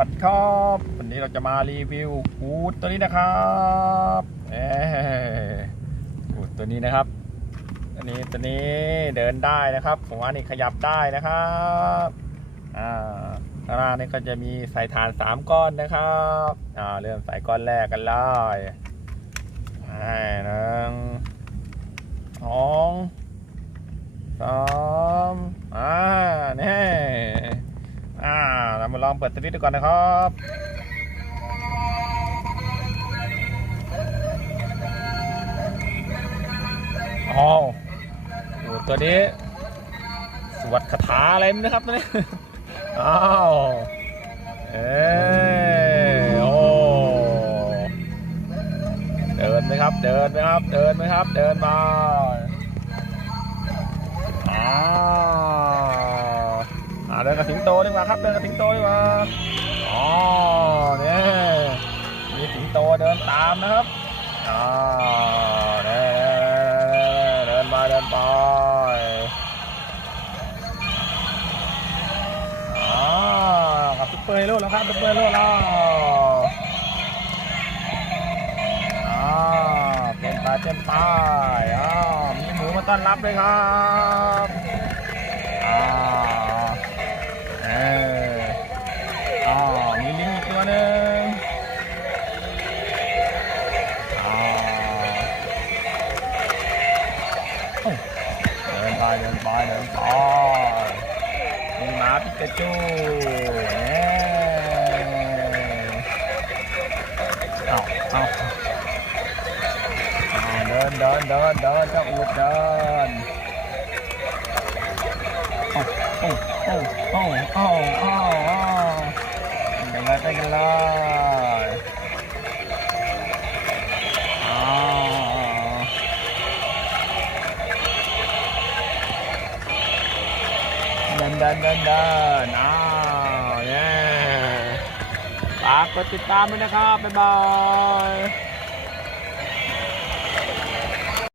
วัสดีครับ วันนี้เราจะมารีวิวกูดตัวนี้นะครับเอ้กูดตัวนี้นะครับตัวนี้ตัวนี้เดินได้นะครับ หัวนี่ขยับได้นะครับอ่าข้างหน้านี่ก็จะมีใส่ฐานสามก้อนนะครับอ่าเริ่มใส่ก้อนแรกกันเลยให้หนึ่งสองสามอ่านี่อ่าเรามาล องเปิดสวิตช์ดูก่อนนะครับอ๋อโอ้ตัวนี้ สวดคาถาอะไรมั้นะครับตัวนี้อ้าวเออโอ้เดินไหมครับ เดินไหมครับ เดินไหมครับ เดินมาอ้าวอ่า เดินกับสิงโตดีกว่าครับ เดินกับสิงโตดีกว่าอ๋อเนี่ยมีสิงโตเดินตามนะครับอ่าเนี่ยเดินมาเดินไปอ๋อกับซุปเปอร์ฮีโร่แล้วครับซุปเปอร์ฮีโร่แล้วอ๋อเป็นไปเป็นไปอ๋อมีหมูมาต้อนรับเลยครับอ๋อ อออ๋อมีลิงอีกตัวหนึ่งอ๋อเดินไปเดินไปเดินไปมีหมาปิกาจูเอ้เอาเอาเอาเดินเดินเดินเดินเจ้าอูดเดิน โอ้โอ้โอ้โอ้โอ้อ้โอ้เป็นกันเลยเป็นกันเลยอ๋อเดินเดินเดินเดินอ้าวเนี่ยฝากกดติดตามด้วยนะครับ บ๊ายบาย